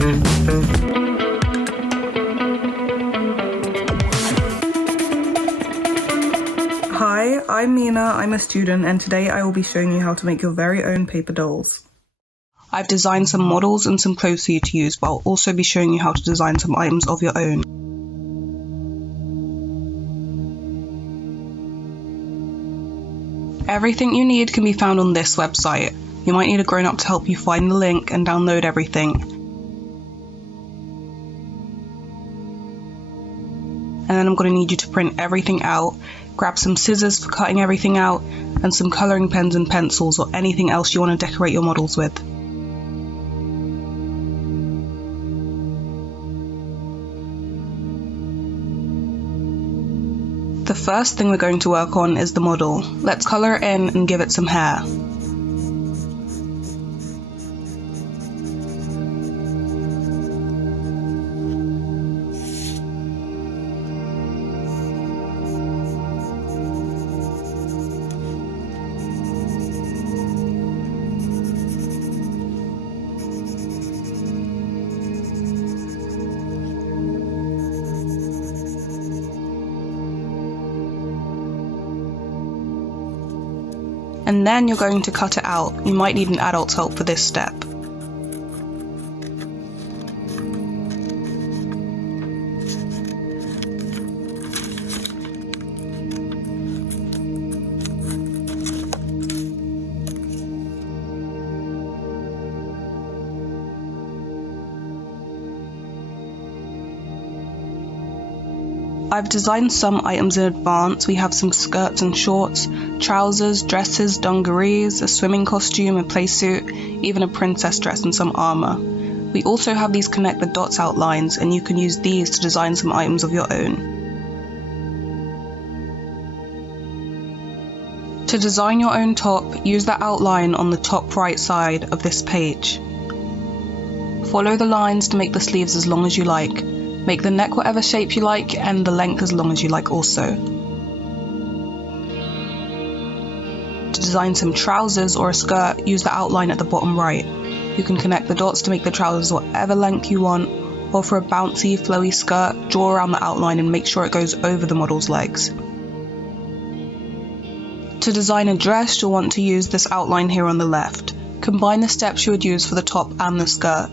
Hi, I'm Mina, I'm a student, and today I will be showing you how to make your very own paper dolls. I've designed some models and some clothes for you to use, but I'll also be showing you how to design some items of your own. Everything you need can be found on this website. You might need a grown-up to help you find the link and download everything. And then I'm going to need you to print everything out, grab some scissors for cutting everything out, and some colouring pens and pencils or anything else you want to decorate your models with. The first thing we're going to work on is the model. Let's colour it in and give it some hair. And then you're going to cut it out. You might need an adult's help for this step. I've designed some items in advance. We have some skirts and shorts, trousers, dresses, dungarees, a swimming costume, a play suit, even a princess dress and some armour. We also have these connect the dots outlines, and you can use these to design some items of your own. To design your own top, use the outline on the top right side of this page. Follow the lines to make the sleeves as long as you like. Make the neck whatever shape you like and the length as long as you like also. To design some trousers or a skirt, use the outline at the bottom right. You can connect the dots to make the trousers whatever length you want, or for a bouncy, flowy skirt, draw around the outline and make sure it goes over the model's legs. To design a dress, you'll want to use this outline here on the left. Combine the steps you would use for the top and the skirt.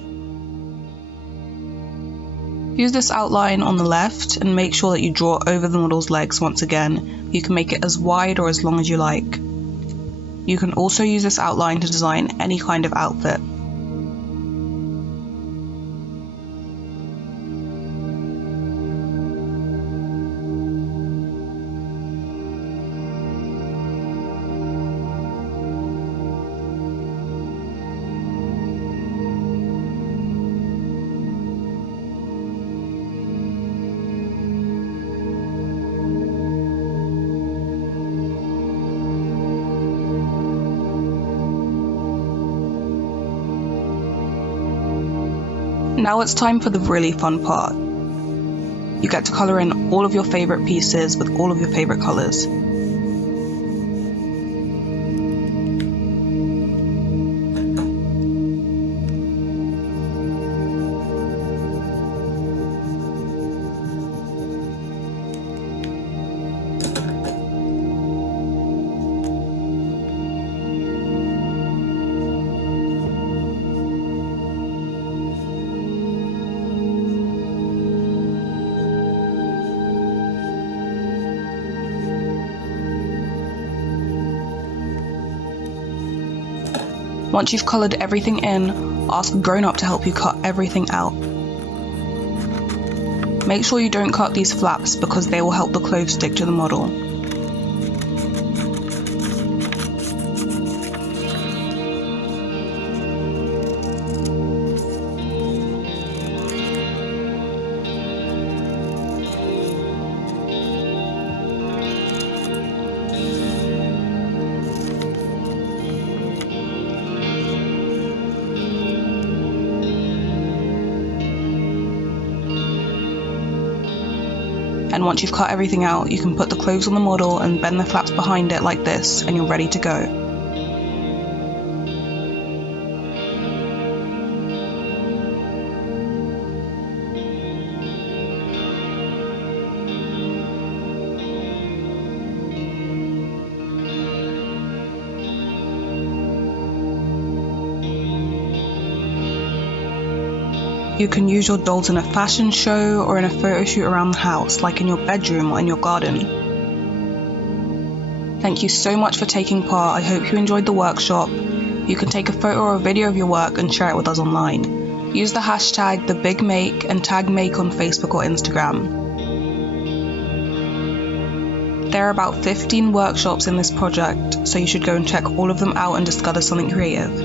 Use this outline on the left and make sure that you draw over the model's legs once again. You can make it as wide or as long as you like. You can also use this outline to design any kind of outfit. Now it's time for the really fun part. You get to colour in all of your favourite pieces with all of your favourite colours. Once you've coloured everything in, ask a grown-up to help you cut everything out. Make sure you don't cut these flaps because they will help the clothes stick to the model. And once you've cut everything out, you can put the clothes on the model and bend the flaps behind it like this, and you're ready to go. You can use your dolls in a fashion show or in a photo shoot around the house, like in your bedroom or in your garden. Thank you so much for taking part. I hope you enjoyed the workshop. You can take a photo or a video of your work and share it with us online. Use the hashtag #TheBigMake and tag Make on Facebook or Instagram. There are about 15 workshops in this project, so you should go and check all of them out and discover something creative.